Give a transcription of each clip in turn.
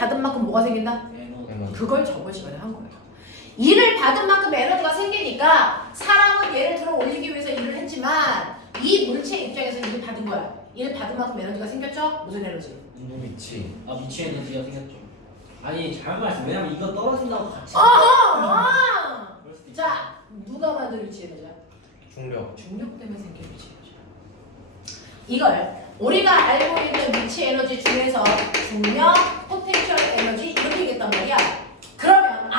받은 만큼 뭐가 생긴다? 에너지. 그걸 저번 시간에 한 거예요. 일을 받은 만큼 에너지가 생기니까 사람은 얘를 들어 올리기 위해서 일을 했지만 이 물체 입장에서 일을 받은 거야. 일 받은 만큼 에너지가 생겼죠? 무슨 에너지? 운동 위치. 아 미치 에너지가 생겼죠. 아니 잘못 말씀. 왜냐면 이거 떨어진다고 같이. 그럴 수도 있죠. 자, 누가 만든 위치 에너지야? 중력. 중력 때문에 생긴 위치 에너지야. 이걸 우리가 알고 있는 위치 에너지 중에서 중력, 포텐셜 에너지 이렇게 얘기했단 말이야. 그러면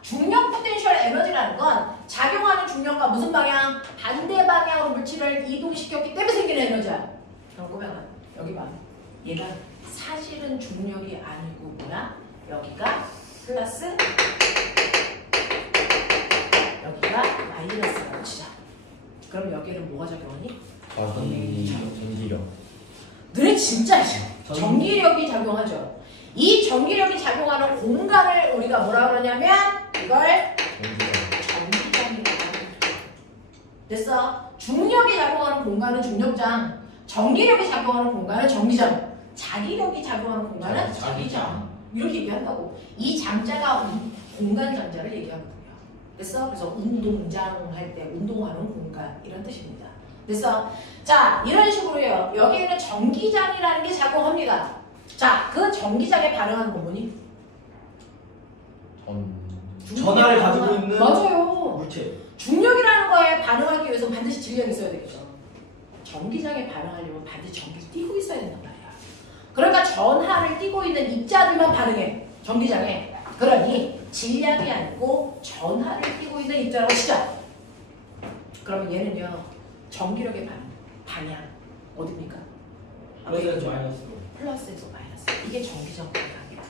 중력 포텐셜 에너지라는 건 작용하는 중력과 무슨 방향? 반대 방향으로 물질을 이동시켰기 때문에 생기는 에너지야. 그럼 꼬맹아 여기 봐. 얘가 사실은 중력이 아니고 뭐야? 여기가 플러스 여기가 마이너스라고 치자. 그럼 여기는 뭐가 작용하니? 전기력. 너네 진짜 전기력이 작용하죠. 이 전기력이 작용하는 공간을 우리가 뭐라 그러냐면 이걸 전기장이라고 합니다. 됐어? 중력이 작용하는 공간은 중력장, 전기력이 작용하는 공간은 전기장, 자기력이 작용하는 공간은 자기장. 이렇게 얘기한다고. 이 장자가 공간 장자를 얘기하거든요. 됐어? 그래서 운동장 할 때 운동하는 공간 이런 뜻입니다. 됐어? 자, 이런 식으로요. 여기에는 전기장이라는 게 작용합니다. 자, 그 전기장에 반응하는 건 뭐니? 전하를 가지고 있는 맞아요. 물체. 중력이라는 거에 반응하기 위해서 반드시 질량이 있어야 되겠죠. 전기장에 반응하려면 반드시 전기를 띄고 있어야 된단 말이야. 그러니까 전하를 띄고 있는 입자들만 반응해. 전기장에. 그러니 질량이 아니고 전하를 띄고 있는 입자라고 치자. 그러면 얘는요. 전기력의 방향 어딥니까? 플러스에서 마이너스로. 플러스에서 마이너스. 이게 전기장 방향이야.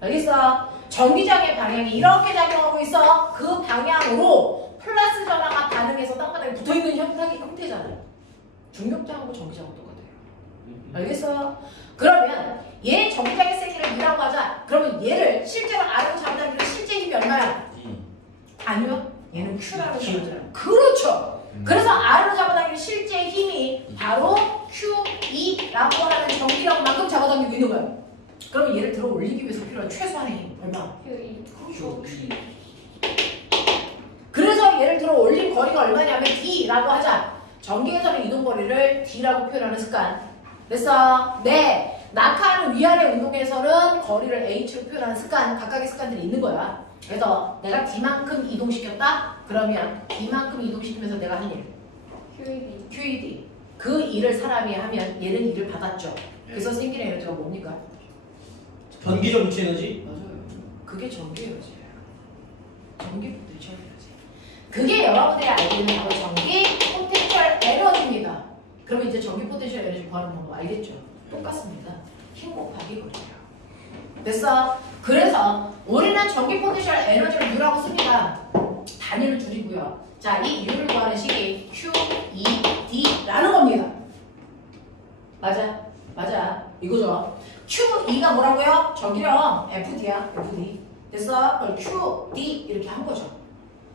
알겠어? 전기장의 방향이 이렇게 작용하고 있어. 그 방향으로 플러스 전하가 반응해서 땅바닥에 붙어있는 형태잖아요. 중력장하고 전기장하고 똑같아요. 알겠어? 그러면 얘 전기장의 세기를 E라고 하자. 그러면 얘를 실제로 R로 잡아당기는 실제 힘이 얼마야? 아니요. 얘는 Q라고 잡아당기는. 그렇죠. 그래서 R로 잡아당기는 실제 힘이 바로 Q2라고 하는 전기력만큼 잡아당기고 있는 거야. 그러면 얘를 들어 올리기 위해서 필요한 최소한의 힘 얼마? Q. 그래서 얘를 들어 올린 거리가 얼마냐면 D라고 하자. 전기에서는 이동 거리를 D라고 표현하는 습관. 됐어? 네. 낙하하는 위아래 운동에서는 거리를 H로 표현하는 습관, 각각의 습관들이 있는 거야. 그래서 내가 D만큼 이동시켰다? 그러면 D만큼 이동시키면서 내가 한 일. QED. 그 일을 사람이 하면 얘는 일을 받았죠. 그래서 생기는 에너지가 뭡니까? 전기적 물체 에너지? 맞아요. 그게 전기 에너지예요. 전기 포텐셜 에너지. 그게 여러분들이 알고 있는 바로 전기 포텐셜 에너지입니다. 그러면 이제 전기 포텐셜 에너지 구하는 방법 알겠죠? 똑같습니다. 힘 곱하기 거리예요. 됐어? 그래서 우리는 전기 포텐셜 에너지를 U라고 씁니다. 단위를 줄이고요. 자, 이 U를 구하는 식이 QED라는 겁니다. 맞아? 맞아. 이거죠. QE가 뭐라고요? 전기력 FD야. FD. 됐어? 그걸 QD 이렇게 한 거죠.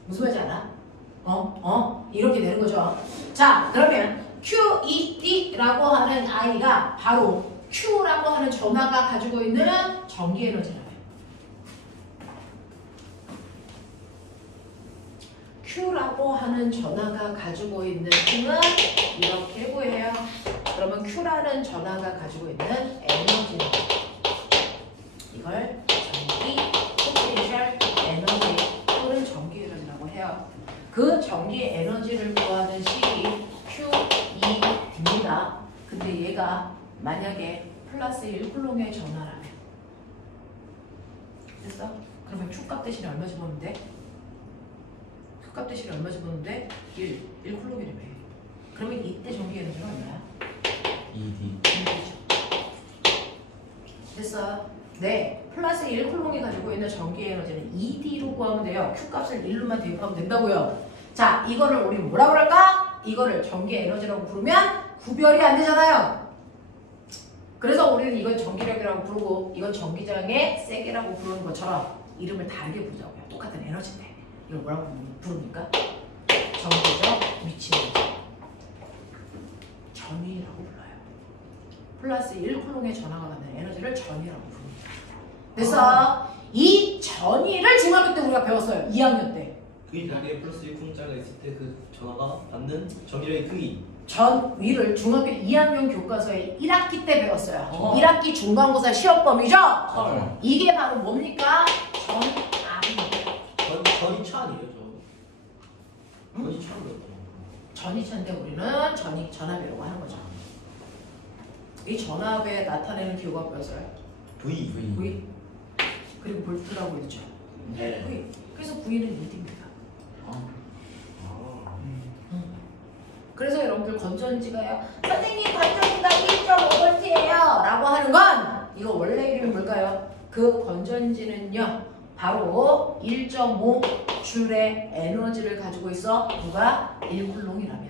무슨 말인지 알아? 이렇게 되는 거죠. 자, 그러면 QED라고 하는 아이가 바로 Q라고 하는 전하가 가지고 있는 전기 에너지라면 Q라고 하는 전하가 가지고 있는 힘은 이렇게 보여요. 그러면 Q라는 전하가 가지고 있는 에너지는 이걸 전기 포텐셜 에너지 또는 전기 에너지라고 해요. 그 전기 에너지를 구하는 식이 QE입니다. 근데 얘가 만약에 플러스 1쿨롱의 전하라면 됐어? 그러면 Q값 대신에 얼마 집어넣으면 돼? Q값 대신에 얼마 집어넣으면 돼? 1쿨롱이라며. 그러면 이때 전기 에너지가 얼마야? ED. 됐어? 네. 플러스 1쿨롱이 가지고 있는 전기 에너지는 ED로 구하면 돼요. Q값을 1로만 대입하면 된다고요. 자, 이거를 우리 뭐라 그럴까? 이거를 전기 에너지라고 부르면 구별이 안 되잖아요. 그래서 우리는 이건 전기력이라고 부르고 이건 전기장의 세기라고 부르는 것처럼 이름을 다르게 부르자고요. 똑같은 에너지인데 이걸 뭐라고 부릅니까? 전기적 위치 에너지. 전위라고 불러요. 플러스 1쿨롱의 전하가 갖는 에너지를 전위라고 부릅니다. 됐어? 이 전위를 중학교 때 우리가 배웠어요. 2학년 때. 그게 다리에 플러스 1쿵짜리가 있을 때 그 전화가 받는 전기력의 크기. 전위를 중학교 2학년 교과서에 1학기 때 배웠어요. 어. 1학기 중간고사 시험범위죠? 헐. 이게 바로 뭡니까? 전압입니다. 전이차 아니에요 저? 전이차인데 전이차인데 우리는 전압이라고 하는 거죠. 이 전압에 나타내는 기호가 뭐였어요? V. V. 그리고 볼트라고 했죠. 네. V. 그래서 V는 1입니다. 그래서 여러분들 건전지가요. 선생님 건전지가 1.5V예요 라고 하는 건 이거 원래 이름이 뭘까요? 그 건전지는요 바로 1.5줄의 에너지를 가지고 있어. 누가? 1쿨롱이라면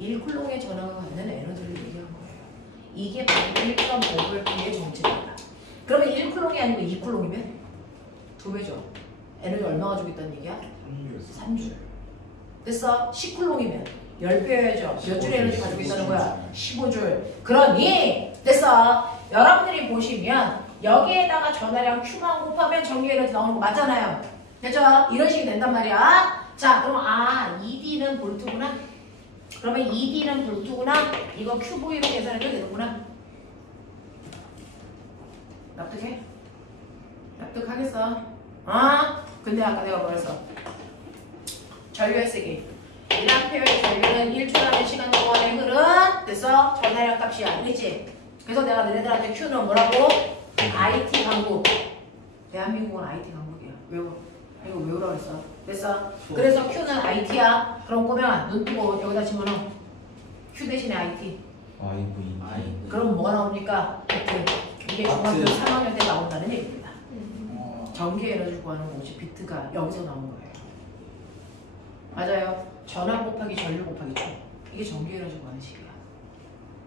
1쿨롱의 전압을 갖는 에너지를 얘기한 거예요. 이게 바로 1.5V의 정체입니다. 그러면 1쿨롱이 아니고 2쿨롱이면 2배죠. 에너지 얼마 가지고 있다는 얘기야? 3줄. 됐어? 10쿨롱이면 10배여야죠. 몇 줄의 에너지 가지고 있다는 거야? 15줄. 그러니 됐어. 여러분들이 보시면 여기에다가 전화량 Q만 곱하면 전기 에너지 나오는 거 맞잖아요. 됐죠? 이런 식이 된단 말이야. 자, 그럼 ED는 볼트구나. 그러면 ED는 볼트구나. 이거 QV로 계산해도 되는구나. 납득해? 납득하겠어? 근데 아까 내가 뭐랬어? 전류의 세기 1A의 전류는 1초라는 시간 동안의 흐름 됐어? 전화량 값이야. 알겠지? 그래서 내가 너네들한테 Q는 뭐라고? IT 강국. 대한민국은 IT 강국이야. 외워. 이거 외우라고 했어. 됐어? 그래서 Q는 IT야. 그럼 꼬명아 눈 뜨고 여기다 집어넣어. Q 대신에 IT. IV. 그럼 뭐가 나옵니까? 비트. 이게 중학교 3학년 때 나온다는 얘기입니다. 전기 에너지 구하는 공식 비트가 여기서 나온 거예요. 맞아요. 전압 곱하기 전류 곱하기 초. 이게 전기 에너지 구하는 식이야.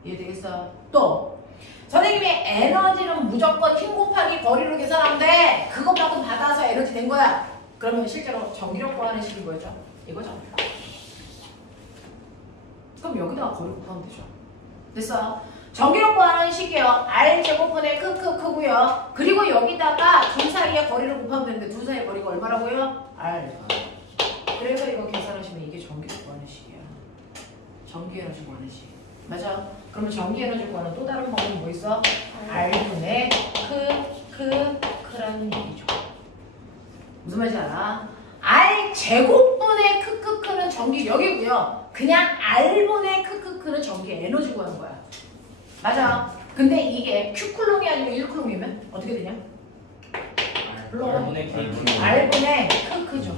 이해되겠어? 또 선생님이 에너지는 무조건 힘 곱하기 거리로 계산하면 돼. 그것만큼 받아서 에너지 된 거야. 그러면 실제로 전기력 구하는 식이 뭐였죠? 이거죠. 그럼 여기다가 거리 곱하면 되죠. 됐어? 전기력 구하는 식이요. R 제곱분의 크고요. 그리고 여기다가 둘 사이의 거리를 곱하면 되는데 둘 사이의 거리가 얼마라고요? R. 그래서 이거 계산하시면 이게 전기력 구하는 식이야. 전기 에너지 구하는 식. 맞아? 그러면 전기 에너지 구하는 또 다른 방법이 뭐 있어? R분의 크라는 얘기죠. 무슨 말인지 알아? R 제곱분의 크는 전기력이고요. 그냥 R분의 크는 전기 에너지 구하는 거야. 맞아. 근데 이게 Q쿨롱이 아니고 1쿨롱이면 어떻게 되냐? R분의 K. R분의 크죠.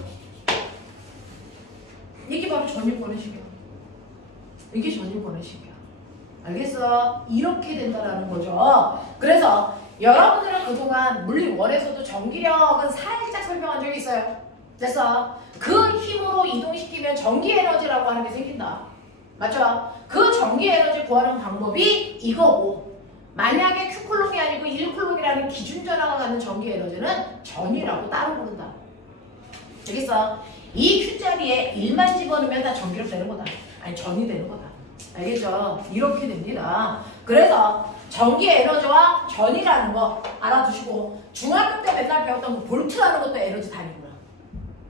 이게 바로 전류 번외식이야. 이게 전류 번외식이야. 알겠어? 이렇게 된다라는 거죠. 그래서 여러분들은 그동안 물리 1에서도 전기력은 살짝 설명한 적이 있어요. 됐어? 그 힘으로 이동시키면 전기 에너지라고 하는 게 생긴다. 맞죠? 그 전기 에너지 구하는 방법이 이거고, 만약에 Q쿨롱이 아니고 1쿨롱이라는 기준 전화가 갖는 전기 에너지는 전이라고 따로 부른다. 알겠어? 이 Q자리에 1만 집어넣으면 다 전기력 되는 거다. 아니 전이 되는 거다. 알겠죠? 이렇게 됩니다. 그래서 전기 에너지와 전이라는 거 알아두시고, 중학교 때 맨날 배웠던 거 볼트라는 것도 에너지 단위구나.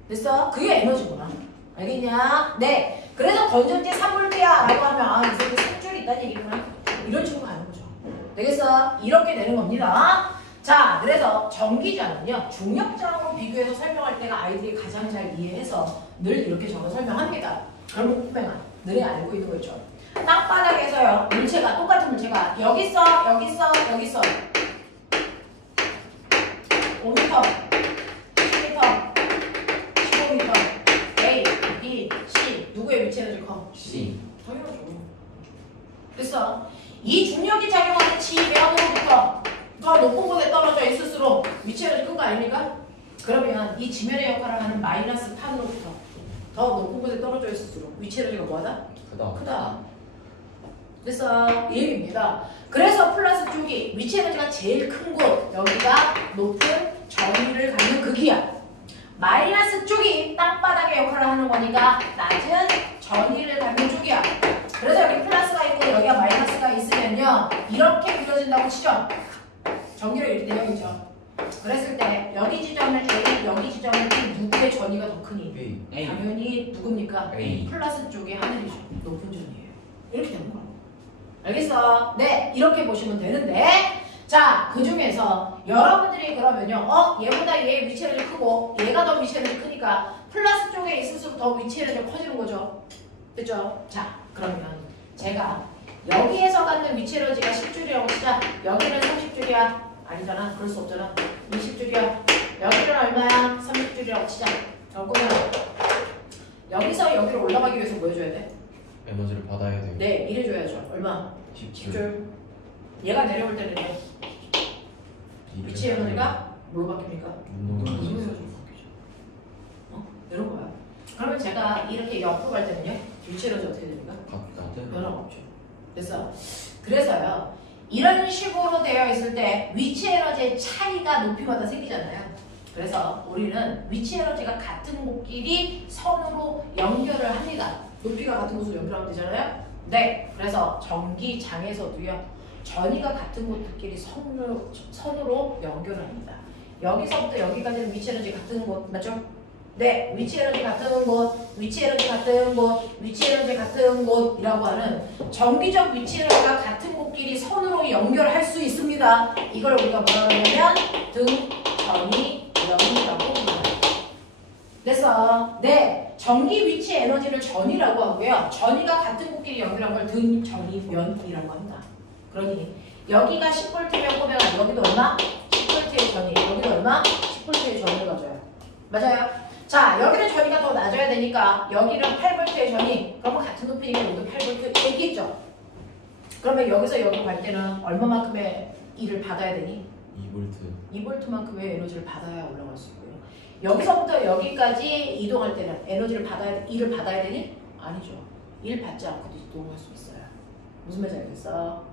됐어? 그게 에너지구나. 알겠냐? 네. 그래서 건전지 3V야 라고 하면 이 새끼 3줄이 있다는 얘기구나. 이런 식으로 가는 거죠. 되겠어? 이렇게 되는 겁니다. 자, 그래서 전기장은요, 중력장으로 비교해서 설명할 때가 아이들이 가장 잘 이해해서 늘 이렇게 적어 설명합니다. 그러면 꼬맹아, 너네 알고 있는 거 있죠? 땅바닥에서요, 물체가, 똑같은 물체가 여기 있어, 여기 있어, 여기 있어. 5m, 10m, 15m, A, B, C. 누구의 위치 에너지 커? C. 당연하죠. 됐어. 이 중력이 작용하는 지면으로부터 더 높은 곳에 떨어져 있을수록 위치 에너지 큰 거 아닙니까? 그러면 이 지면의 역할을 하는 마이너스 8로부터 더 높은 곳에 떨어져 있을수록 위치 에너지가 뭐하다? 크다. 됐어. 이 얘기입니다. 그래서 플러스 쪽이 위치 에너지가 제일 큰 곳, 여기가 높은 전위를 갖는 극이야. 마이너스 쪽이 땅바닥의 역할을 하는 거니까 낮은 전위를 갖는 쪽이야. 그래서 여기 플러스가 있고 여기가 마이너스가 있으면요, 이렇게 그려진다고 치죠. 전기력 이렇게 되어 있죠. 그랬을 때 전위가 더 크니 A. 당연히 누굽니까? A. 플러스 쪽이 하늘이죠. 높은 전위예요. 이렇게 되는 거야. 알겠어? 네, 이렇게 보시면 되는데 자, 그 중에서 여러분들이 그러면요 얘보다 얘 위치 에너지 크고 얘가 더 위치 에너지 크니까 플러스 쪽에 있을수록 더 위치 에너지가 커지는 거죠. 됐죠? 자, 그러면 제가 여기에서 갖는 위치 에너지가 10줄이라고 치자. 여기는 30줄이야. 아니잖아. 그럴 수 없잖아. 20줄이야. 여기는 얼마야? 30줄이라고 치자. 그러면 여기서 여기로 올라가기 위해서 뭐 해줘야 돼? 에너지를 받아야 돼요. 네, 이래줘야죠. 얼마? 10줄. 얘가 내려올 때는요. 위치 에너지가 뭘로 바뀝니까? 운동 무슨 에너지로 바뀌죠? 이런 거야. 그러면 제가 이렇게 옆으로 갈 때는요. 위치 에너지 어떻게 됩니까? 변화가 없죠. 그래서요. 이런 식으로 되어 있을 때 위치 에너지의 차이가 높이마다 생기잖아요. 그래서 우리는 위치 에너지가 같은 곳끼리 선으로 연결을 합니다. 높이가 같은 곳으로 연결하면 되잖아요. 네. 그래서 전기장에서도요. 전위가 같은 곳끼리 선으로 연결을 합니다. 여기서부터 여기까지는 위치 에너지 같은 곳 맞죠? 네. 위치 에너지 같은 곳, 위치 에너지 같은 곳, 위치 에너지 같은 곳이라고 하는 정기적 위치 에너지가 같은 곳끼리 선으로 연결할 수 있습니다. 이걸 우리가 뭐라 그러냐면 등전위면이라고 합니다. 그래서 네. 전기 위치 에너지를 전위라고 하고요. 전위가 같은 곳끼리 연결한 걸 등전위면이라고 합니다. 그러니 여기가 10V면 보면 여기도 얼마? 10V의 전위. 여기도 얼마? 10V의 전위를 가져요. 맞아요? 자, 여기는 전위가 더 낮아야 되니까 여기는 8V의 전위. 그러면 같은 높이니까 여기도 8V 얘기했죠? 그러면 여기서 여기 갈 때는 얼마만큼의 일을 받아야 되니? 2V. 2V만큼의 에너지를 받아야 올라갈 수 있고요. 여기서부터 여기까지 이동할 때는 일을 받아야 되니? 아니죠. 일 받지 않고도 이동할 수 있어요. 무슨 말인지 알겠어?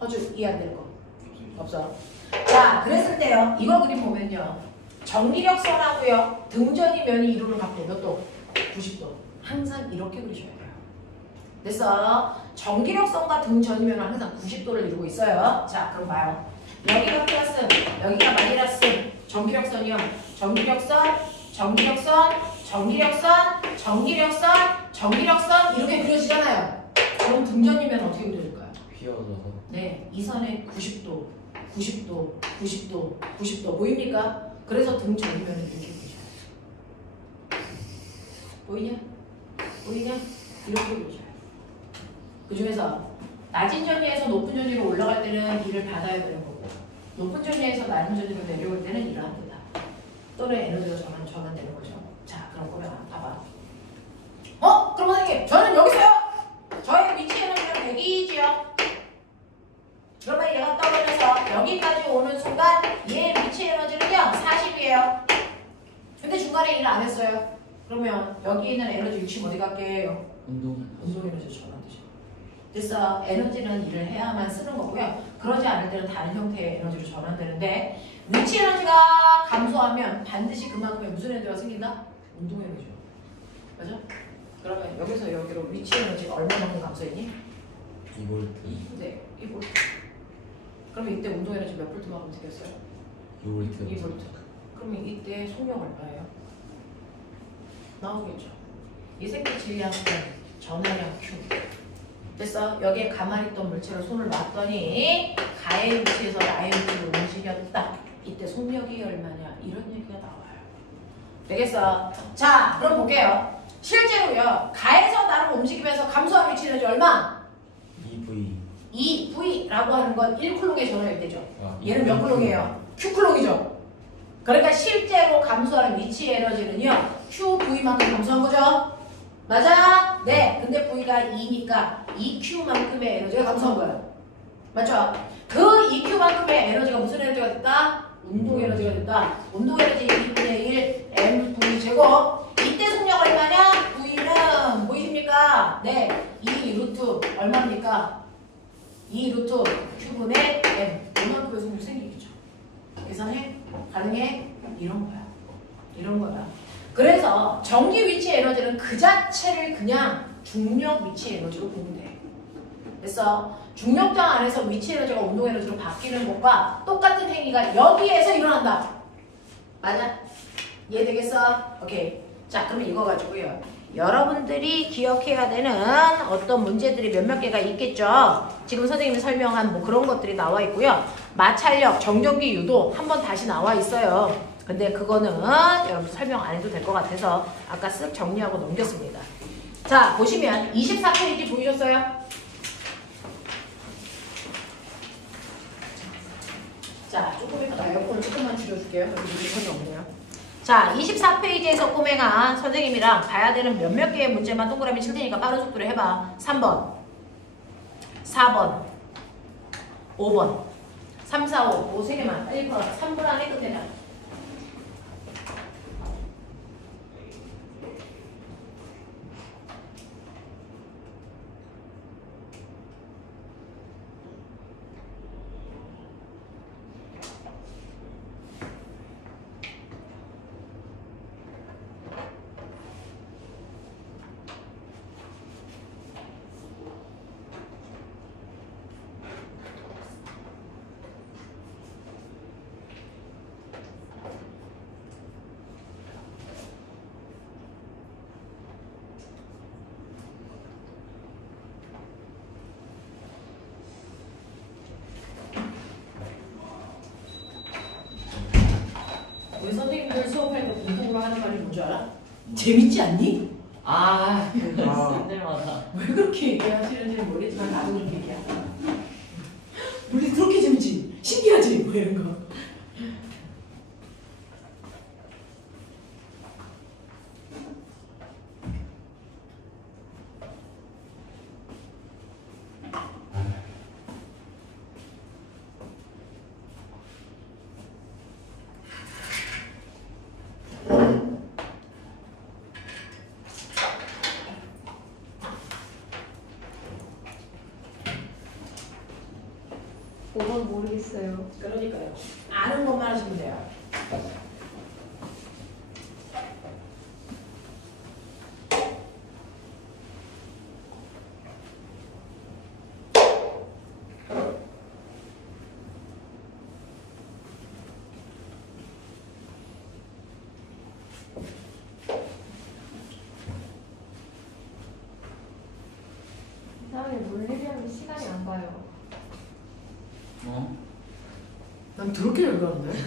허주 이해 안 되는 거? 없어. 자, 그랬을 때요. 이거 그림 보면요. 정기력선하고요. 등전이면이 이루를 갖고 몇 도? 90도. 항상 이렇게 그리셔야 돼요. 그래서 정기력선과 등전이면은 항상 90도를 이루고 있어요. 자, 그럼 봐요. 여기가 플러스, 여기가 마이너스. 정기력선이요. 정기력선, 정기력선, 정기력선, 정기력선, 정기력선 이렇게 그려지잖아요. 그럼 등전이면 어떻게 그려질까요? 휘어져서. 네, 이 선에 90도, 90도, 90도, 90도 보입니까? 그래서 등전이면 이렇게 그려져요. 보이냐? 보이냐? 이렇게 그려져요. 그 중에서 낮은 전위에서 높은 전위로 올라갈 때는 일을 받아야 되는 거고 높은 전위에서 낮은 전위로 내려올 때는 일을 합니다. 또는 에너지가 전환되는 거죠. 자, 그럼 보면 봐봐. 그럼 선생님, 저는 여기서요. 저의 위치 에너지는 100이지요. 그러면 얘가 떨어져서 여기까지 오는 순간 얘 위치 에너지는요 40이에요. 근데 중간에 일을 안 했어요. 그러면 여기 있는 에너지 위치 어디 갈게요? 운동 에너지 전환되죠. 그래서 에너지는 일을 해야만 쓰는 거고요. 그러지 않을 때는 다른 형태의 에너지로 전환되는데 위치 에너지가 감소하면 반드시 그만큼의 무슨 에너지가 생긴다? 운동 에너지죠. 맞아? 그러면 여기서 여기로 위치 에너지가 얼마만큼 감소했니? 2V. 네, 2V. 그러면 이때 운동 에너지 몇 볼트만큼 생겼어요? 2V. 2V. 그러면 이때 속력 얼마예요? 나오겠죠. 이 생기 질량은 전하량 Q. 됐어? 여기에 가만히 있던 물체로 손을 놨더니 가의 위치에서 나의 위치로 움직였다. 이때 속력이 얼마냐? 이런 얘기가 나와요. 되겠어? 자, 그럼 볼게요. 실제로요. 가에서 나를 움직이면서 감소한 위치 에너지 얼마? 2V. 2V라고 하는 건 1쿨롱의 전화일 때죠. 아, 얘는 몇 쿨롱이에요? Q쿨롱이죠. 그러니까 실제로 감소하는 위치 에너지는요. QV만큼 감소한 거죠. 맞아? 네. 근데 V가 2니까 2Q만큼의 에너지가 감소한 거예요. 맞죠? 그 2Q만큼의 에너지가 무슨 에너지가 됐다? 운동 에너지가 됐다. 운동 에너지 2분의 1 mV 제곱. 이때 속력 얼마냐? V는 보이십니까? 네. 2 루트 얼마입니까? 2 루트 Q분의 M. 이만큼의 속력이 생기겠죠. 계산해? 가능해? 이런 거야. 이런 거야. 그래서 전기 위치 에너지는 그 자체를 그냥 중력 위치 에너지로 보면 돼. 그래서 중력장 안에서 위치 에너지가 운동 에너지로 바뀌는 것과 똑같은 행위가 여기에서 일어난다. 맞아? 이해되겠어? 오케이. 자, 그러면 이거 가지고요. 여러분들이 기억해야 되는 어떤 문제들이 몇몇 개가 있겠죠. 지금 선생님이 설명한 뭐 그런 것들이 나와 있고요. 마찰력, 정전기 유도 한번 다시 나와 있어요. 근데 그거는 여러분 설명 안 해도 될 것 같아서 아까 쓱 정리하고 넘겼습니다. 자, 보시면 24페이지 보이셨어요? 자, 조금 이따 에어컨을 조금만 줄여줄게요. 여기 물건이 없네요. 자, 24페이지에서 꼬맹아 선생님이랑 봐야 되는 몇몇 개의 문제만 동그라미 칠 테니까 빠른 속도로 해봐. 3번, 4번, 5번, 3, 4, 5, 5 3개만. 1번, 3분 안에 끝내라. 우리 선생님들 수업할 때 공통으로 하는 말이 뭔지 알아? 재밌지 않니? 아, 그거 쌤들마다. 왜 그렇게 얘기하시는지는 모르겠지만 나도 그렇게 얘기한다. 우리 그렇게 재밌지? 신기하지? 뭐 이런 거. 그건 모르겠어요. 그러니까요. 아는 것만 하시면 돼요. 이상하게 물리배우는 시간이 안 가요. 어? 난 그렇게 열받는데?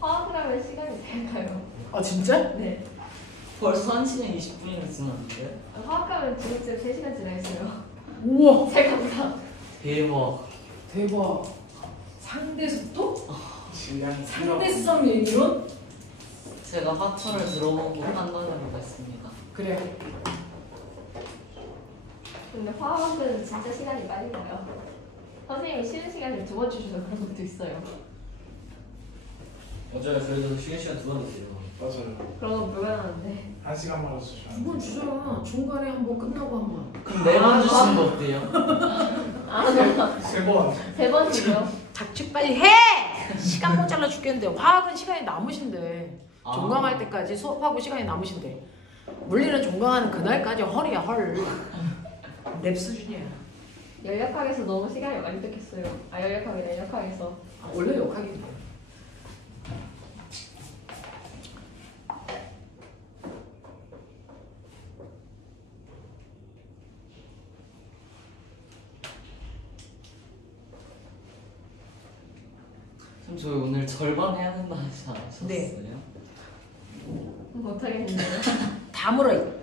화학을 하면 시간이 잘 가요. 아 진짜? 네. 벌써 1시간 20분이나 지났는데? 화학하면 지금쯤 3시간 지나 있어요. 우와 제가 항상 대박. 대박. 상대속도? 질량이 상대성 이론? 제가 화철을 들어보고 판단해보겠습니다. 그래. 근데 화학은 진짜 시간이 빨리 가요. 선생님이 쉬는 시간을 2번 주셔서 그런 것도 있어요. 어제 그래도 쉬는 시간 2번 있어요. 맞아요. 그런 거 불가능한데. 1시간 말았어. 두 번 주잖아. 중간에 한 번 끝나고 한 번. 그럼 4번 주시는 거 어때요? 아, 나 3번. 3번 주요. 닥치 빨리 해! 시간 모자라 죽겠는데 화학은 시간이 남으신데 종강할 때까지 수업하고 시간이 남으신데 물리는 종강하는 그날까지 헐이야 헐. 랩 수준이야. 연력학에서 너무 시간이 많이 뺏겼어요. 아, 연력학에서. 아, 원래 욕하긴 돼. 그럼 저희 오늘 절반 해야 된다 하지 않으셨어요? 네. 못하겠는데요. 다 물어.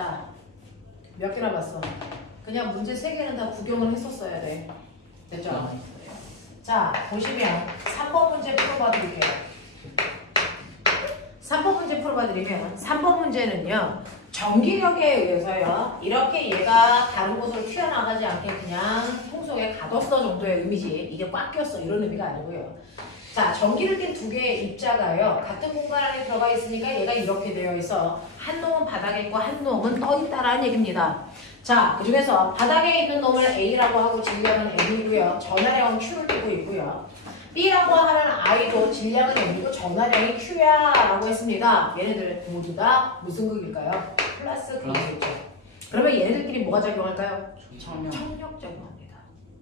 자, 몇 개 남았어? 그냥 문제 3개는 다 구경을 했었어야 돼. 됐죠? 자, 보시면 3번 문제 풀어봐 드릴게요. 3번 문제 풀어봐 드리면 3번 문제는요. 전기력에 의해서요. 이렇게 얘가 다른 곳으로 튀어나가지 않게 그냥 풍속에 가뒀어 정도의 의미지. 이게 꽉 꼈어 이런 의미가 아니고요. 자, 전기를 띤 두 개의 입자가요. 같은 공간 안에 들어가 있으니까 얘가 이렇게 되어 있어. 한 놈은 바닥에 있고 한 놈은 떠 있다라는 얘기입니다. 자, 그 중에서 바닥에 있는 놈을 A라고 하고 질량은 M이고요. 전하량은 Q를 두고 있고요. B라고 하는 I도 질량은 M이고 전하량이 Q야 라고 했습니다. 얘네들 모두 다 무슨 극일까요? 플러스 극이겠죠. 그러면 얘네들끼리 뭐가 작용할까요? 청력. 청력 작용합니다.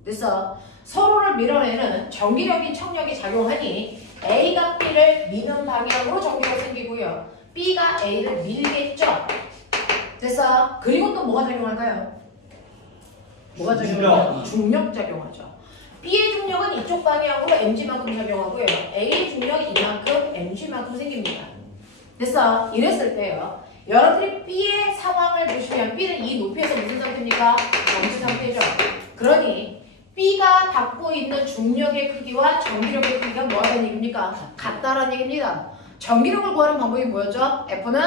그래서 서로를 밀어내는 전기력인 청력이 작용하니 A가 B를 미는 방향으로 전기가 생기고요. B가 A를 밀겠죠. 됐어. 그리고 또 뭐가 작용할까요? 뭐가 작용할까요? 중력 작용하죠. B의 중력은 이쪽 방향으로 mg만큼 작용하고요. A의 중력이 이만큼 mg만큼 생깁니다. 됐어. 이랬을 때요. 여러분들이 B의 상황을 보시면 B는 이 높이에서 무슨 상태입니까? 정지 상태죠. 그러니 B가 받고 있는 중력의 크기와 전기력의 크기가 뭐라는 얘기입니까? 같다라는 얘기입니다. 전기력을 구하는 방법이 뭐였죠? F는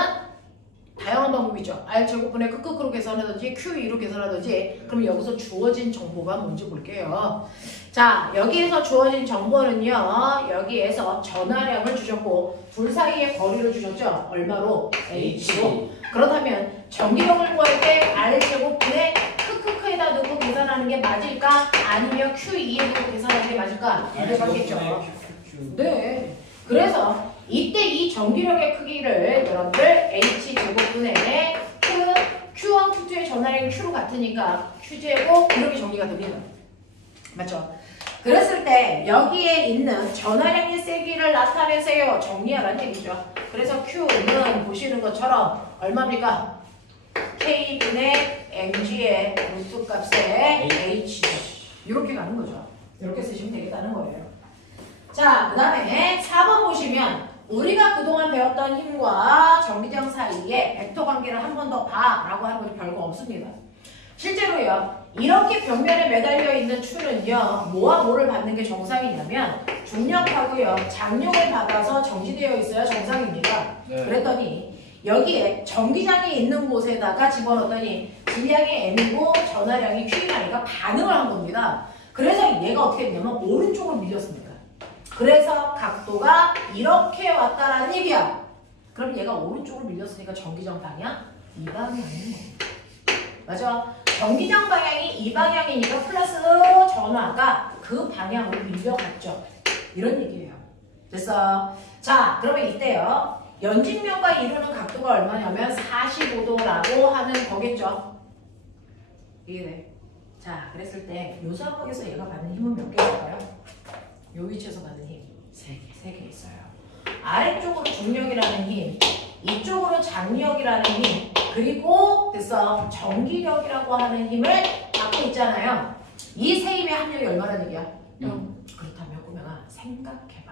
다양한 방법이죠. R제곱분의 크크크로 계산하든지 Q2로 계산하든지. 그럼 여기서 주어진 정보가 뭔지 볼게요. 자, 여기에서 주어진 정보는요. 여기에서 전하량을 주셨고 둘 사이의 거리를 주셨죠. 얼마로? H로. 그렇다면 전기력을 구할 때 R제곱분의 크크크에다 넣고 계산하는 게 맞을까? 아니면 Q2에 넣고 계산하는 게 맞을까? 이게 맞겠죠. 네. 그래서 이때 이 전기력의 크기를 여러분들 H제곱분의 Q1, Q2의 전하량이 Q로 같으니까 Q제곱 이렇게 정리가 됩니다. 맞죠? 그랬을 때 여기에 있는 전하량의 세기를 나타내세요. 정리하라는 얘기죠. 그래서 Q는 보시는 것처럼 얼마입니까? K분의 mg의 루트 값에 H 이렇게 가는 거죠. 이렇게 쓰시면 되겠다는 거예요. 자, 그 다음에 4번 보시면 우리가 그동안 배웠던 힘과 전기장 사이에 벡터 관계를 한 번 더 봐라고 하는 것도 별거 없습니다. 실제로요. 이렇게 벽면에 매달려 있는 추는요. 뭐와 뭐를 받는 게 정상이냐면 중력하고요. 장력을 받아서 정지되어 있어야 정상입니다. 네. 그랬더니 여기에 전기장이 있는 곳에다가 집어넣었더니 질량이 M이고 전하량이 Q이니까 반응을 한 겁니다. 그래서 얘가 어떻게 됐냐면 오른쪽으로 밀렸습니다. 그래서 각도가 이렇게 왔다라는 얘기야. 그럼 얘가 오른쪽으로 밀렸으니까 전기장 방향 이 방향인 겁니다. 맞아? 전기장 방향이 이 방향이니까 플러스 전화가 그 방향으로 밀려갔죠. 이런 얘기예요. 됐어? 자, 그러면 이때요. 연직면과 이루는 각도가 얼마냐면 45도라고 하는 거겠죠. 이해돼? 자, 그랬을 때 요 상황에서 얘가 받는 힘은 몇 개일까요? 요 위치에서 받는 힘 3개 있어요. 아래쪽으로 중력이라는 힘, 이쪽으로 장력이라는 힘, 그리고 됐어 전기력이라고 하는 힘을 갖고 있잖아요. 이 세 힘의 합력이 얼마라는 얘기야? 그렇다면 꾸명아 생각해봐.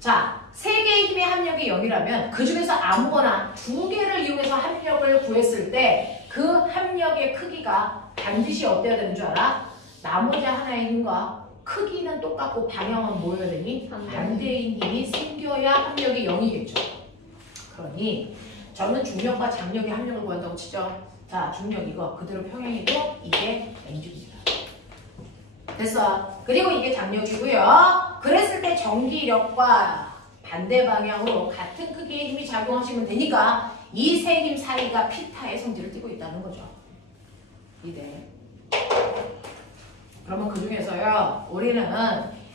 자, 세 개의 힘의 합력이 0이라면 그 중에서 아무거나 2개를 이용해서 합력을 구했을 때 그 합력의 크기가 반드시 어때야 되는 줄 알아? 나머지 하나의 힘과 크기는 똑같고 방향은 뭐여야 되니? 반대인 힘이 생겨야 합력이 0이겠죠. 그러니 저는 중력과 장력의 합력을 구한다고 치죠. 자, 중력 이거 그대로 평행이고 이게 mg입니다. 됐어. 그리고 이게 장력이고요. 그랬을 때 전기력과 반대 방향으로 같은 크기의 힘이 작용하시면 되니까 이 세 힘 사이가 피타의 성질을 띠고 있다는 거죠. 이대. 그러면 그 중에서요. 우리는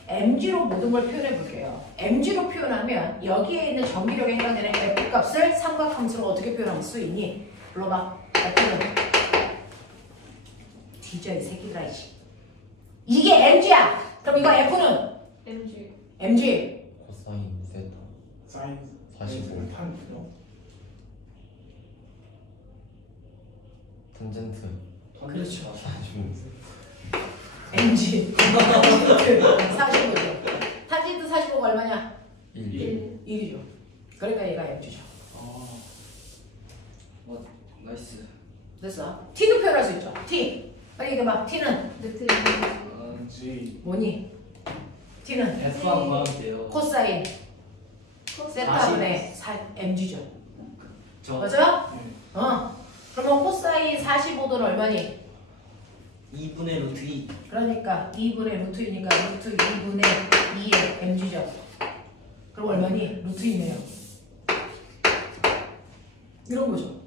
mg로 모든 걸 표현해 볼게요. mg로 표현하면 여기에 있는 전기력에 해당되는 F값을 삼각함수로 어떻게 표현할 수 있니? 불러봐. F는 뒤져 이 새끼가 이씨. 이게 mg야. 그럼 이거 F는 mg. 코사인 세타 사인 45 탄요. 탄젠트 그렇죠. 45 mg. 45죠. 탄젠트 45가 얼마냐? 1 1이죠. 그러니까 얘가 mg죠. 나이스. 됐어. T도 표현할 수 있죠. T. 빨리 얘기해봐. T는 루트 G. 뭐니? T는 F만 구하면 돼요. 코사인 코스 세타분의 mg죠. 저 맞아? 네. 그러면 코사인 45도는 얼마니? 2분의 루트 2. 그러니까 2분의 루트 2니까 루트 2분의 2의 mg죠. 그럼 얼마니? 루트 2네요. 이런 거죠.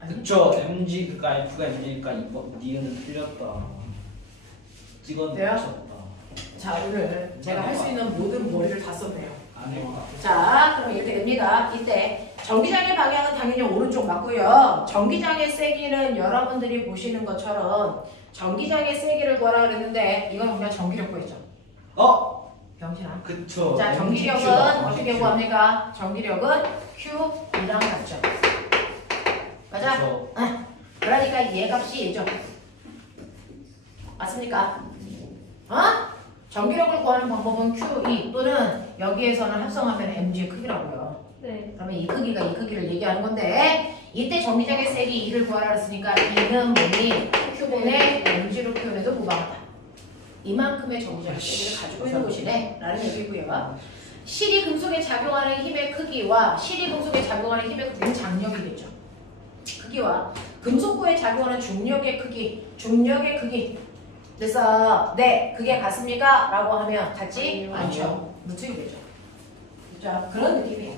아니? 그쵸. MG 그니까 F가 MG니까 이번 니은은 틀렸다. 찍었는데 돼요? 맞췄다. 자, 오늘 제가 할 수 있는 모든 머리를 다 썼네요. 안 해봐. 자, 그럼 이렇게 됩니다. 이때 전기장의 방향은 당연히 오른쪽 맞고요. 전기장의 세기는 여러분들이 보시는 것처럼 전기장의 세기를 구하라 그랬는데 이건 그냥 전기력 구했죠. 병신아. 그쵸. 자, 전기력은 MG 가 어떻게 구합니까? 전기력은 Q이랑 같죠. 맞아? 그쵸. 그러니까 얘 값이 얘죠. 맞습니까? 전기력을 구하는 방법은 QE 또는 여기에서는 합성하면 mg의 크기라고요. 네. 그러면 이 크기가 이 크기를 얘기하는 건데 이때 전기장의 세기 2를 구하라 그랬으니까 2는 뭐니? Q분의 mg로 표현해도 무방하다. 이만큼의 전기장의 세기를 가지고 있는 곳이네 라는 얘기고요. 실이 금속에 작용하는 힘의 크기와 실이 금속에 작용하는 힘의 크기는 장력이겠죠. 크기와 금속구에 작용하는 중력의 크기, 중력의 크기. 그래서 네, 그게 같습니까? 라고 하면 같지 않죠. 루트이 되죠. 자, 그런 느낌이에요.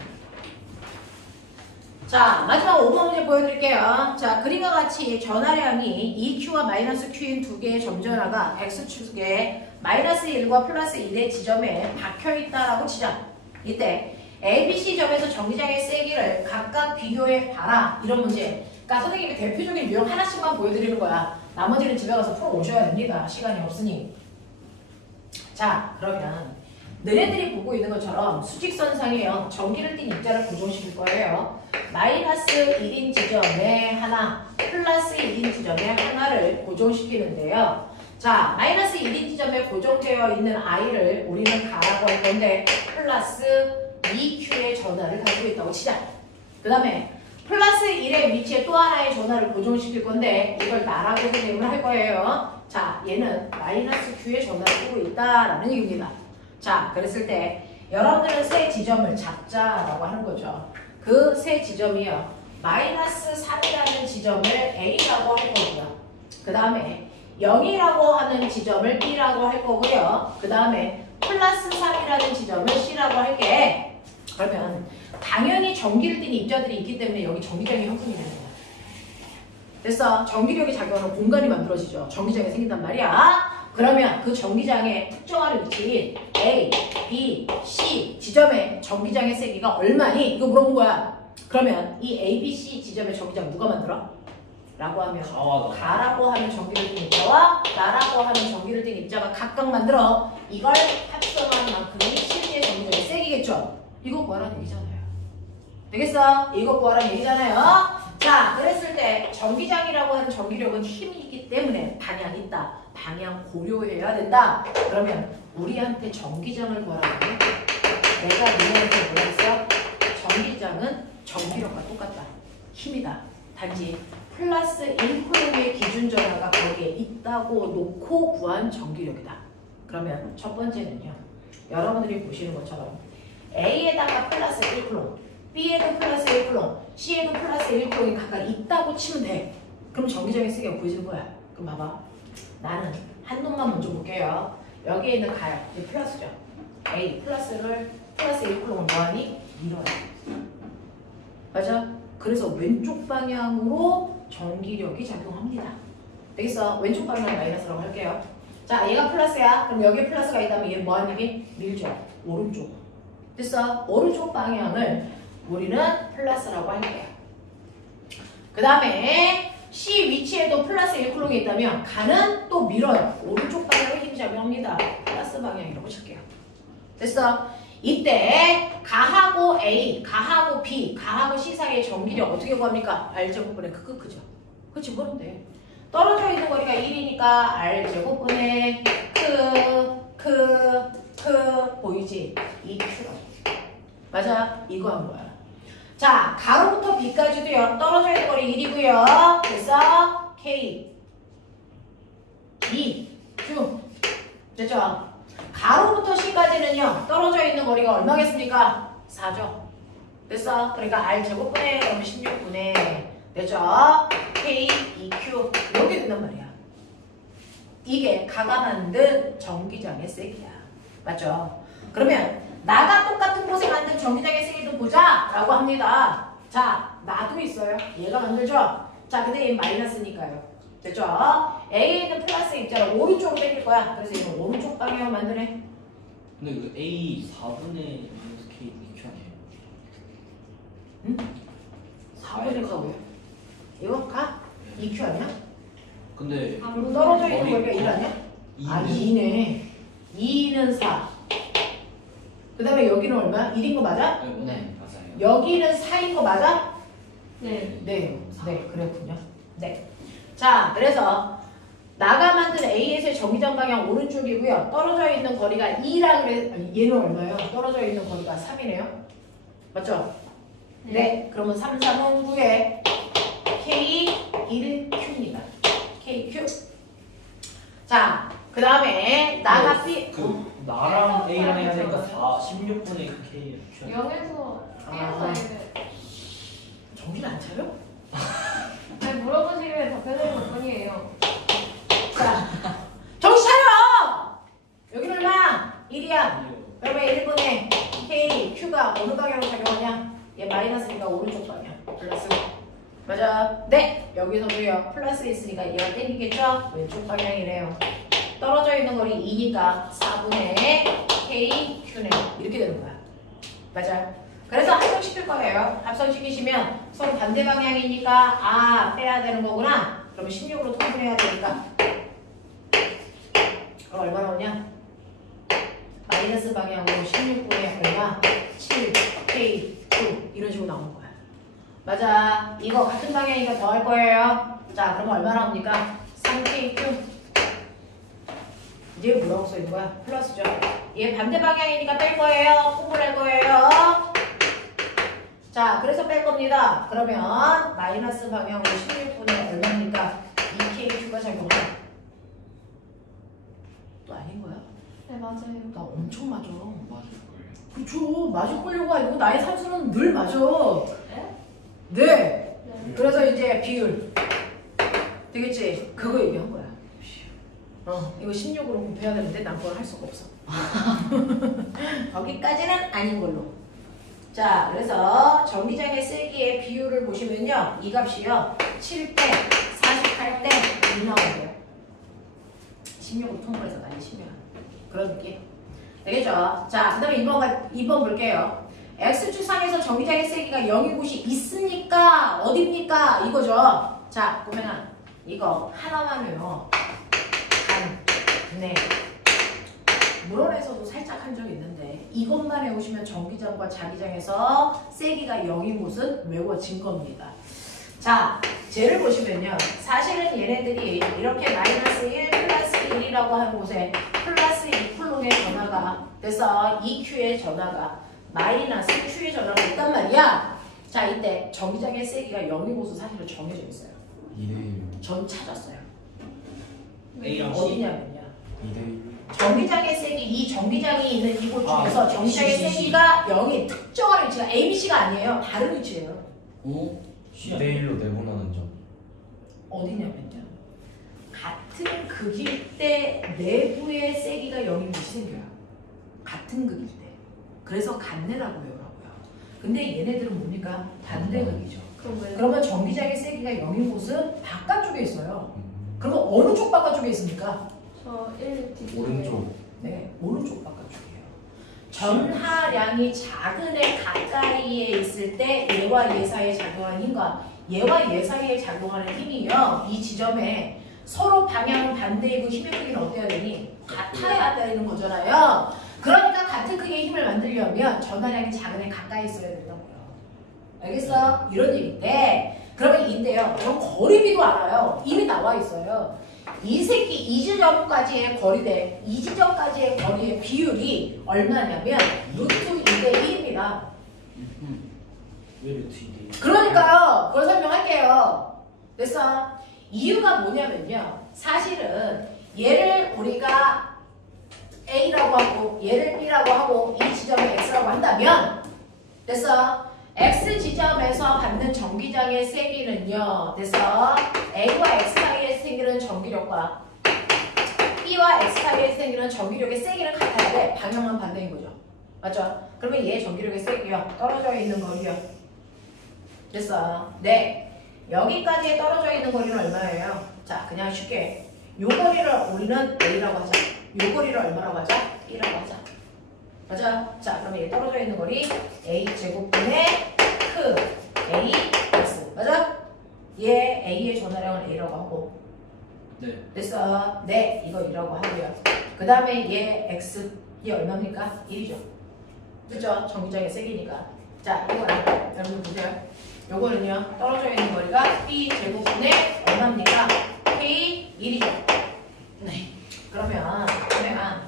자, 마지막 5번 문제 보여드릴게요. 자, 그림과 같이 전하량이 2Q와 마이너스 Q인 두 개의 점전화가 X축에 마이너스 1과 플러스 1의 지점에 박혀있다라고 치자. 이때 ABC 점에서 전기장의 세기를 각각 비교해 봐라. 이런 문제. 그러니까 선생님이 대표적인 유형 하나씩만 보여드리는 거야. 나머지는 집에 가서 풀어 오셔야 됩니다. 시간이 없으니. 자, 그러면 너네들이 보고 있는 것처럼 수직선상에요. 전기를 띤 입자를 고정시킬 거예요. 마이너스 1인 지점에 하나, 플러스 1인 지점에 하나를 고정시키는데요. 자, 마이너스 1인 지점에 고정되어 있는 I를 우리는 가라고 할 건데 플러스 2Q의 전하를 가지고 있다고 치자. 그 다음에 플러스 1의 위치에 또 하나의 전하를 고정시킬 건데 이걸 나라고 선생님을 할 거예요. 자, 얘는 마이너스 Q의 전하를 쓰고 있다라는 얘기입니다. 자, 그랬을 때 여러분들은 세 지점을 잡자라고 하는 거죠. 그 세 지점이요. 마이너스 3이라는 지점을 A라고 할 거고요. 그 다음에 0이라고 하는 지점을 B라고 할 거고요. 그 다음에 플러스 3이라는 지점을 C라고 할게. 그러면 당연히 전기를 띤 입자들이 있기 때문에 여기 전기장이 형성이 되는 거야. 됐어? 전기력이 작용하는 공간이 만들어지죠. 전기장이 생긴단 말이야. 그러면 그 전기장의 특정하는 위치인 A, B, C 지점의 전기장의 세기가 얼마니? 이거 물어본 거야. 그러면 이 A, B, C 지점의 전기장 누가 만들어? 라고 하면 가라고 하는 전기를 띤 입자와 나라고 하는 전기를 띤 입자가 각각 만들어 이걸 합성한 만큼이 실제 전기장의 세기겠죠. 이거 구하라는 얘기잖아요. 되겠어? 이거 구하라는 얘기잖아요. 자, 그랬을 때 전기장이라고 하는 전기력은 힘이 있기 때문에 방향 있다. 방향 고려해야 된다. 그러면 우리한테 전기장을 구하라고 해. 내가 너네한테 뭐라 했어? 전기장은 전기력과 똑같다. 힘이다. 단지 플러스 1쿨의 기준 전하가 거기에 있다고 놓고 구한 전기력이다. 그러면 첫 번째는요. 여러분들이 보시는 것처럼 A에다가 플러스 1쿨, B에도 플러스 1쿨, C에도 플러스 1쿨이 각각 있다고 치면 돼. 그럼 전기장의 세기가 구해지는 거야. 그럼 봐봐. 나는 한 놈만 먼저 볼게요. 여기에 있는 가요. 이게 플러스죠. A 플러스 1쿨은 뭐하니? 밀어요. 맞아? 그래서 왼쪽 방향으로 전기력이 작용합니다. 되겠어? 왼쪽 방향 마이너스라고 할게요. 자, 얘가 플러스야. 그럼 여기에 플러스가 있다면 얘 뭐하는 얘기? 밀죠. 오른쪽. 됐어? 오른쪽 방향을 우리는 플러스라고 할게요. 그 다음에 C 위치에도 플러스 1쿨롱이 있다면 가는 또 밀어요. 오른쪽 방향에 힘이 작용합니다. 플러스 방향이라고 칠게요. 됐어? 이때 가하고 A, 가하고 B, 가하고 C 사이의 전기력 어떻게 구합니까? R제곱분의 크크크죠. 그치? 뭐면 돼? 떨어져 있는 거리가 1이니까 R제곱분의 크 보이지? 2Q라고. 맞아? 이거 한 거야. 자, 가로부터 B까지도요. 떨어져 있는 거리 1이고요. 그래서 K 2 Q 됐죠? 가로부터 C까지는요. 떨어져 있는 거리가 얼마겠습니까? 4죠. 됐어? 그러니까 R 제곱분의 그러면 16분의 됐죠? K 2Q 이렇게 된단 말이야. 이게 가가 만든 전기장의 세기야. 맞죠? 그러면 나가 똑같은 곳에 만든 전기장의 세기도 보자 라고 합니다. 자, 나도 있어요. 얘가 만들죠? 자, 근데 얘는 마이너스니까요. 됐죠? A에 있는 플러스 입자를 오른쪽으로 당길 거야. 그래서 얘는 오른쪽 방향을 만드네. 근데 그 A 4분의 K Q 아니에요? 응? 4분의 가고요. 이거 가? 2Q 아니야? 근데 그럼 떨어져 있는 거리가 1 아니야? 아, 2는 2네. 2는 4. 그 다음에 여기는 얼마? 1인 거 맞아? 네, 맞아요. 여기는 4인 거 맞아? 네. 네. 네, 그렇군요. 네. 자, 그래서 나가 만든 A에서의 전기장 방향 오른쪽이고요. 떨어져 있는 거리가 2라 그래. 아니, 얘는 얼마예요? 떨어져 있는 거리가 3이네요. 맞죠? 네. 그러면 3, 3은 9에 K 1은 Q입니다. KQ. 자, 그 다음에 나가 B. 그 나랑 A랑 해야 되니까 16분의 그 K Q 아니에요? 0에서 아. 1에서 1. 정신 안 차려? 아니 물어보시길래 답해드린 것 뿐이에요. 자, 정신 차려! 여기는 얼마? 1이야. 그러면 1분의 K, Q가 어느 방향으로 작용하냐? 얘 마이너스니까 오른쪽 방향. 플러스. 맞아. 네! 여기서도요. 플러스 있으니까 얘가 땡기겠죠? 왼쪽 방향이래요. 떨어져 있는 거리 2니까 4분의 K, Q네. 이렇게 되는 거야. 맞아요. 그래서 합성시킬 거예요. 합성시키시면 서로 반대 방향이니까 아, 빼야 되는 거구나. 그러면 16으로 통분해야 되니까. 그럼 얼마 나오냐? 마이너스 방향으로 16분의 얼마? 7, K, Q 이런 식으로 나오는 거야. 맞아. 이거 같은 방향이니까 더 할 거예요. 자, 그럼 얼마 나옵니까? 3K, Q. 이제 뭐라고 써있는 거야? 플러스죠. 얘 반대 방향이니까 뺄 거예요. 통분할 거예요. 자, 그래서 뺄 겁니다. 그러면 마이너스 방향으로 16분의 얼마입니까? 2KQ가 작용한다. 또 아닌 거야? 네 맞아요. 나 엄청 맞아. 맞을 거예요. 그렇죠. 맞을 거려고 아니고 나의 산수는 늘 맞아. 네? 네. 네. 그래서 이제 비율. 되겠지? 그거 얘기한 거야. 이거 16으로 곱해야 되는데 난 그걸 할 수가 없어. 거기까지는 아닌 걸로. 자, 그래서 전기장의 세기의 비율을 보시면요. 이 값이요. 7대 48대 6 나오는데요. 16으로 통보해서 많이 치면 그런 느낌. 되겠죠? 자, 그 다음에 2번 볼게요. X축상에서 전기장의 세기가 0인 곳이 있습니까? 어딥니까? 이거죠. 자, 보면 이거 하나만요. 네. 물원에서도 살짝 한 적이 있는데 이것만 외우시면 전기장과 자기장에서 세기가 0인 곳은 외워진 겁니다. 자, 쟤를 보시면요. 사실은 얘네들이 이렇게 마이너스 1, 플러스 1이라고 하는 곳에 플러스 2쿨롱의 전하가 돼서 2Q의 전하가 마이너스 Q의 전하가 있단 말이야. 자, 이때 전기장의 세기가 0인 곳은 사실은 정해져 있어요. 2대1. 전 찾았어요. A랑 C 어디냐면요. 2대1. 전기장의 세기, 이 전기장이 있는 이곳 중에서 아, 전기장의 C. 세기가 0인 특정한 위치가 A, B, C가 아니에요. 다른 위치예요. 오? C 아니에요? 2대1로 내보내는 점. 어디냐면요. 같은 극일 때 내부의 세기가 0인 곳이 생겨요. 같은 극일 때. 그래서 같네라고 외우라고요. 근데 얘네들은 뭡니까? 반대극이죠. 그럼 왜? 그러면 전기장의 세기가 0인 곳은 바깥쪽에 있어요. 그러면 어느 쪽 바깥쪽에 있습니까? 저 1, D. 오른쪽. 네, 오른쪽 바깥쪽이에요. 전하량이 작은 애 가까이에 있을 때 얘와 얘 사이에 작용하는 힘과 얘와 얘 사이에 작용하는 힘이요. 이 지점에 서로 방향은 반대이고 힘의 크기는 어때야 되니? 같아야 되는 거잖아요. 그러니까 같은 크기의 힘을 만들려면 전하량이 작은 애 가까이 있어야 된다고요. 알겠어? 이런 얘기인데 그러면 이때요. 저 거리비도 알아요. 이미 나와 있어요. 이 지점까지의 거리대, 이 지점까지의 거리의 비율이 얼마냐면 루트 2대 1입니다. 왜 루트 2대1? 그러니까요. 그걸 설명할게요. 됐어? 이유가 뭐냐면요. 사실은 얘를 우리가 A라고 하고 얘를 B라고 하고 이 지점을 X라고 한다면 됐어? X 지점에서 받는 전기장의 세기는요. 됐어? A와 X 사이에 생기는 전기력과 B와 X 사이에 생기는 전기력의 세기는 같아야 돼. 방향만 반대인 거죠. 맞죠? 그러면 얘 전기력의 세기요. 떨어져 있는 거리요. 됐어? 네. 여기까지 떨어져 있는 거리는 얼마예요? 자, 그냥 쉽게 요 거리를 우리는 A라고 하자. 요 거리를 얼마라고 하자? B라고 하자. 맞아? 자, 그러면 얘 떨어져 있는 거리 A 제곱분의 크 A X. 맞아? 얘 A의 전화량은 A라고 하고. 네. 됐어? 네, 이거 2라고 하고요. 그 다음에 얘 X, 얘 얼마입니까? 1이죠. 그죠? 전기장의 세기니까. 자, 이거는 여러분 보세요. 요거는요, 떨어져 있는 거리가 B 제곱분의 얼마입니까? K 1이죠. 네. 그러면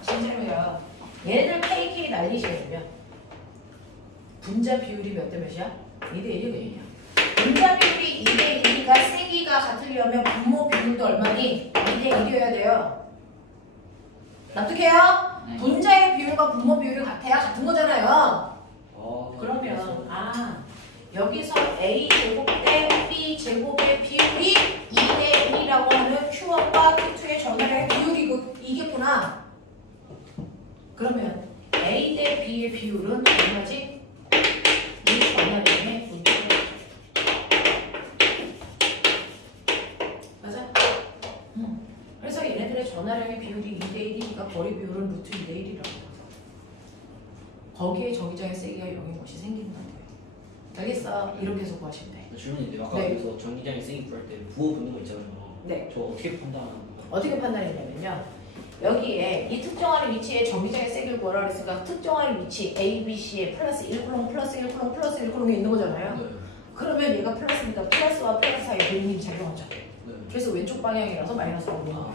진짜로요. 얘네들 KK 날리시면요. 분자 비율이 몇 대 몇이야? 2대 1이거든요. 분자 비율이 2대 1이니까 세기가 같으려면 분모 비율도 얼마니? 2대 1이어야 돼요. 납득해요? 네. 분자의 비율과 분모 비율이 같아야 같은 거잖아요. 그래서 그러면 여기서 A 제곱 대 B 제곱의 비율이 2대 1이라고 하는 Q1과 Q2의 전화량의 비율이 이겠구나. 그러면 A 대 B의 비율은 얼마지? 이 전화량의 분모죠. 맞아? 그래서 얘네들의 전화량의 비율이 2대 1이니까 거리 비율은 루트 2대 1이라고. 거기에 전기장의 세기가 0인 것이 생긴다는 거예요. 알겠어? 이렇게 해서 구하시면 돼. 질문인데요. 아까 네. 여기서 전기장의 세기 구할 때 부호 붙는 거 있잖아요. 네. 저 어떻게 판단하는 거예요? 어떻게 판단했냐면요. 여기에 이 특정하는 위치에 전기장의 세기를 구하라 그랬으니까 특정하는 위치 A, B, C에 플러스 1쿨롱, 플러스 1쿨롱, 플러스 1쿨롱이 있는 거잖아요. 네. 그러면 얘가 플러스니까 플러스와 플러스 사이에 비율이 작용하죠. 네. 그래서 왼쪽 방향이라서 마이너스 5로. 아.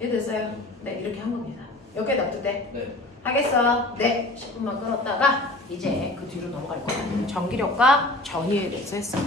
이해됐어요? 네, 이렇게 한 겁니다. 여기에 납득돼? 네. 하겠어? 네, 10분만 끊었다가 이제 그 뒤로 넘어갈 거야. 전기력과 전위에 대해서 했어.